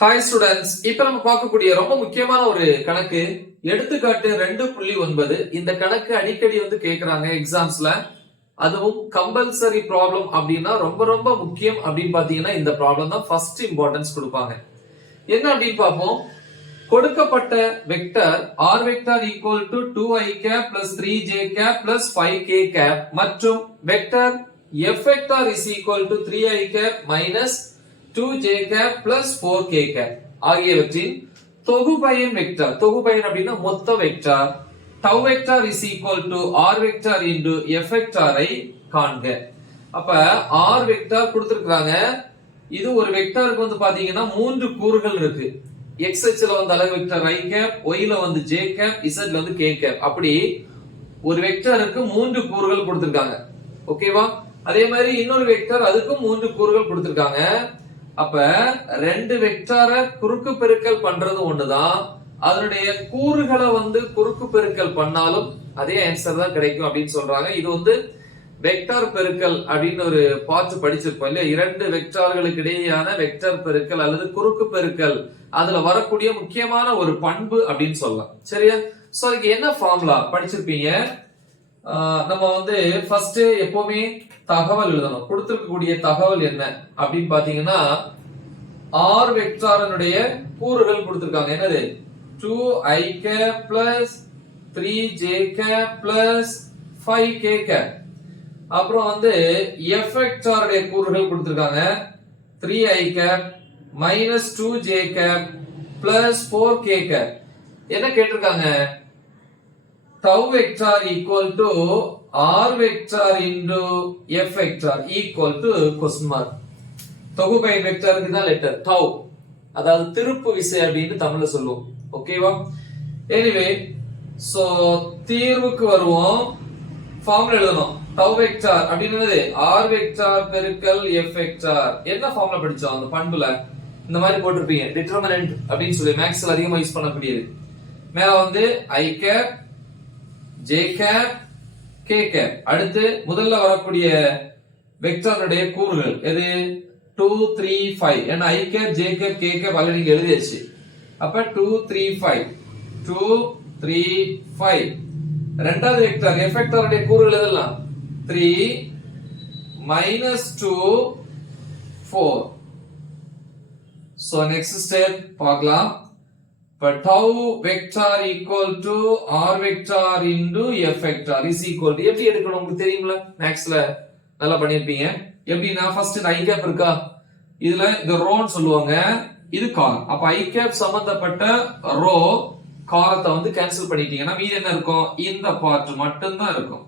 Hi students இப்ப நம்ம பார்க்கக்கூடிய ரொம்ப முக்கியமான ஒரு கணக்கு எடுத்துக்காட்டு ரெண்டு புள்ளி ஒன்பது. இந்த கணக்கு அடிக்கடி வந்து கேட்கறாங்க எக்ஸாம்ஸ்ல அதுவும் கம்பல்சரி ப்ராப்ளம் அப்படின்னா ரொம்ப ரொம்ப முக்கியம் அப்படின்னு பாத்தீங்கன்னா இந்த ப்ராப்ளம் தான் ஃபர்ஸ்ட் இம்பார்ட்டன்ஸ் கொடுப்பாங்க. என்ன அப்படின்னு பார்ப்போம். கொடுக்கப்பட்ட vector R vector equal to two I cap plus three J cap plus five K cap மற்றும் vector F vector is equal to three I cap minus two J cap plus four K cap ஆகியவற்றின் தொகுபயன் vector தொகுபயன் அப்படின்னா மொத்த vector tau vector is equal to R vector into F வெக்டரை காண்க. அப்ப R vector கொடுத்துருக்காங்க இது ஒரு வெக்டருக்கு வந்து பாத்தீங்கன்னா மூன்று கூறுகள் இருக்கு. எக்ஸ் அச்சுல வந்து அலகு வெக்டர் ஐ கேப் ஒய்ல வந்து ஜே கேப் இசட்ல வந்து கே கேப் அப்படி ஒரு வெக்டருக்கு மூன்று கூறுகள் கொடுத்திருக்காங்க. ஓகேவா அதே மாதிரி இன்னொரு வெக்டர் அதுக்கும் மூன்று கூறுகள் கொடுத்திருக்காங்க. அப்ப ரெண்டு வெக்டாரை குறுக்கு பெருக்கல் பண்றது ஒண்ணுதான். அதனுடைய கூறுகளை வந்து குறுக்கு பெருக்கல் பண்ணாலும் அதே ஆன்சர் தான் கிடைக்கும் அப்படின்னு சொல்றாங்க. இது வந்து வெக்டார் பெருக்கல் அப்படின்னு ஒரு பார்ட் படிச்சிருப்போம் இல்லையா? இரண்டு வெக்டார்களுக்கு இடையேயான வெக்டர் பெருக்கல் அல்லது குறுக்கு பெருக்கல். அதுல வரக்கூடிய முக்கியமான ஒரு பண்பு அப்படின்னு சொல்லலாம். சரியா? சோ அதுக்கு என்ன ஃபார்முலா படிச்சிருப்பீங்க? நம்ம வந்து ஃபர்ஸ்ட் எப்பவுமே தகவல் எழுதணும். கொடுத்திருக்கக்கூடிய தகவல் என்ன அப்படின்னு பாத்தீங்கன்னா ஆர் வெக்டாரனுடைய கூறுகள் கொடுத்திருக்காங்க. என்னது? Two I cap plus three J cap plus five K cap அப்புறம் வந்து எஃப் வெக்டாருடைய கூறுகள் கொடுத்திருக்காங்க. Three I cap minus two J cap plus four K cap என்ன கேட்டிருக்காங்க? Tau vector equal to r vector into f vector equal to question mark. தொகுப்பயன் வெக்டருக்கு தான் letter tau அதாவது திருப்பு விசை அப்படின்னு தமிழ்ல சொல்லுவோம். ஓகேவா எனிவே சோ தீர்வுக்கு வருவோம். ஃபார்முலா எழுதணும். டவ் வெக்டார் அப்படின்னு ஆர் வெக்டார் பெருக்கல் எஃப் வெக்டார் என்ன ஃபார்முலா படிச்சோம்? அந்த பண்புல. இந்த மாதிரி போட்டிருப்பீங்க. டிட்டர்மினன்ட் அப்படின்னு சொல்லி மேக்ஸ்ல அதிகமா யூஸ் பண்ணக்கூடியது. மேல வந்து I cap J cap K cap அடுத்து முதல்ல வரக்கூடிய வெக்டருடைய கூறுகள். எது? டூ த்ரீ ஃபைவ் ஏன்னா I cap J cap K cap already நீங்க எழுதியாச்சு. அப்ப two three five two three five ரெண்டாவது வெக்டர் எஃபெக்டருடைய கூறுகள் எதெல்லாம்? Three minus two four so next step பார்க்கலாம். But tau vector equal to r vector into f vector is equal to எப்படி எடுக்கணும் உங்களுக்கு தெரியும்ல? மேக்ஸ்ல நல்லா பண்ணிருப்பீங்க எப்படின்னா ஃபர்ஸ்ட் இந்த ஐ கேப் இருக்கா? இதுல இந்த ரோன்னு சொல்லுவாங்க. இது கால் அப்ப ஐ கேப் சம்பந்தப்பட்ட ரோ காலத்தை வந்து கேன்சல் பண்ணிட்டீங்கன்னா மீதி என்ன இருக்கும்? இந்த பார்ட் மட்டும்தான் இருக்கும்.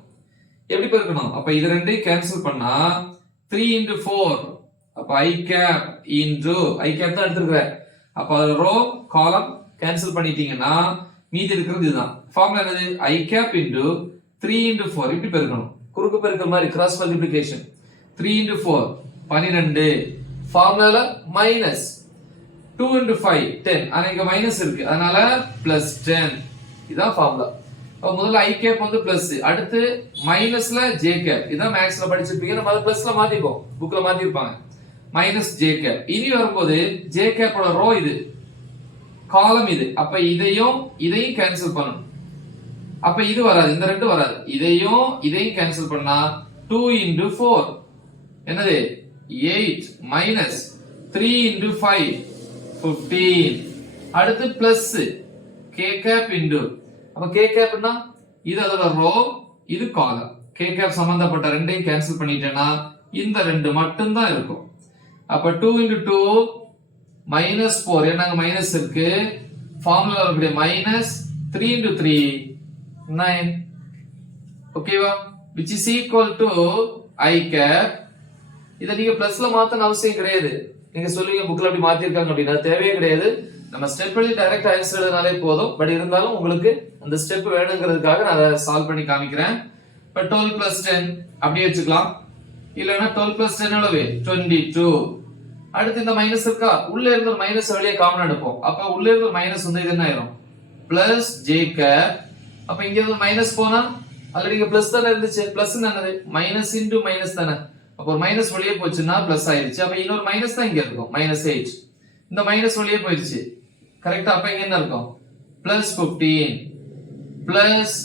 எப்படி பெருக்கணும்? அப்ப இது ரெண்டையும் கேன்சல் பண்ணா த்ரீ இன்டு ஃபோர் அப்ப I cap into I cap தான் எடுத்துருக்கிறேன். அப்ப அது ரோ காலம் கேன்சல் பண்ணிட்டீங்கன்னா மீதி இருக்கிறது இதுதான். ஃபார்முலா என்னது? I cap into three into four இப்படி பெருக்கணும். குறுக்கு பெருக்கிற மாதிரி cross multiplication three into four பன்னிரெண்டு ஃபார்முலால minus two into five ten ஆனால் இங்கே மைனஸ் இருக்கு. அதனால பிளஸ் டென் இதுதான் ஃபார்முலா இப்போ முதல்ல ஐ கேப் வந்து பிளஸ் அடுத்து மைனஸ்ல ஜே கேப் இதான் மேக்ஸ்ல படிச்சிருப்பீங்க. நம்ம அதை பிளஸ்ல மாத்திப்போம். புக்ல மாத்திருப்பாங்க. மைனஸ் ஜே கேப் இனி வரும்போது ஜே கேப்போட ரோ இது. காலம் இது. அப்ப இதையும் இதையும் கேன்சல் பண்ணணும். அப்ப இது வராது. இந்த ரெண்டு வராது. இதையும் இதையும் கேன்சல் பண்ணா டூ இன்டு ஃபோர் என்னது? Eight minus three into five fifteen அடுத்து பிளஸ் கே கேப் இன்டு அப்ப கே கேப்னா இது அதோட ரோ இது காலம் கே கேப் சம்பந்தப்பட்ட ரெண்டையும் கேன்சல் பண்ணிட்டேன்னா இந்த ரெண்டு மட்டும்தான் இருக்கும். அப்ப two into two minus four என்னங்க மைனஸ் இருக்கு? ஃபார்முலா வரக்கூடிய minus three into three nine ஓகேவா which is equal to I cap இதை நீங்க பிளஸ்ல மாத்தணும் அவசியம் கிடையாது. நீங்க சொல்லுவீங்க புக்ல அப்படி மாத்திருக்காங்க அப்படின்னா. தேவையே கிடையாது. நம்ம ஸ்டெப் எழுதி டைரக்ட் ஆன்சர் எழுதினாலே போதும். பட் இருந்தாலும் உங்களுக்கு அந்த ஸ்டெப் வேணுங்கிறதுக்காக நான் அதை சால்வ் பண்ணி காமிக்கிறேன். இப்போ டுவெல் பிளஸ் டென் அப்படியே வச்சுக்கலாம். இல்லைன்னா டுவெல் பிளஸ் டென் எவ்வளவு? டுவெண்ட்டி டூ அடுத்து இந்த மைனஸ் இருக்கா? உள்ள இருந்து ஒரு மைனஸ் வெளியே காமன் எடுப்போம். அப்ப உள்ள இருந்து மைனஸ் வந்து இது என்ன ஆயிரும்? பிளஸ் ஜே கேப் அப்ப இங்க இருந்து மைனஸ் போனா ஆல்ரெடி இங்க பிளஸ் தானே இருந்துச்சு. பிளஸ் என்னது? மைனஸ் இன்டு மைனஸ் தானே. அப்போ ஒரு மைனஸ் வெளியே போச்சுன்னா பிளஸ் ஆயிருச்சு. அப்ப இன்னொரு மைனஸ் தான் இங்க இருக்கும். மைனஸ் எயிட் இந்த மைனஸ் வழியே போயிடுச்சு கரெக்டா அப்ப இங்க என்ன இருக்கும்? Plus fifteen plus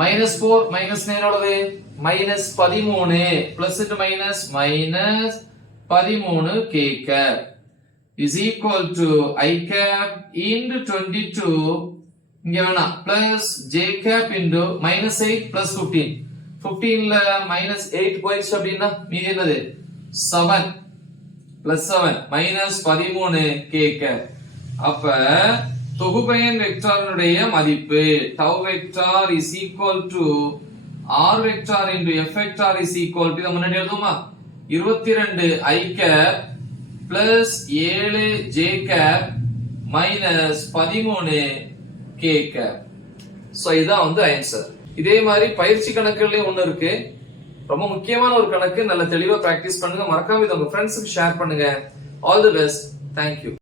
minus four minus எவ்வளவு மைனஸ் பதிமூணு. பிளஸ் இன்டு மைனஸ் மைனஸ் பதிமூணு K cap is equal to I cap into twenty two இங்க வேணாம். Plus J cap into minus eight plus fifteen பிப்டீன்ல minus eight போயிடுச்சு அப்படின்னா மீதி என்னது? Seven plus seven minus பதிமூணு கேக்க அப்ப தொகுபயன் வெக்டாரினுடைய மதிப்பு tau vector is equal to R vector into F vector is equal to இதை முன்னாடி எழுதுமா இருபத்தி ரெண்டு ஐ கேப் பிளஸ் ஏழு ஜே கேப் மைனஸ் பதிமூணு கே கேப் ஸோ இதுதான் வந்து ஆன்சர் இதே மாதிரி பயிற்சி கணக்குலயும் ஒன்று இருக்கு. ரொம்ப முக்கியமான ஒரு கணக்கு. நல்ல தெளிவாக ப்ராக்டிஸ் பண்ணுங்க. மறக்காம இதை உங்க ஃப்ரெண்ட்ஸுக்கு ஷேர் பண்ணுங்க. All the best thank you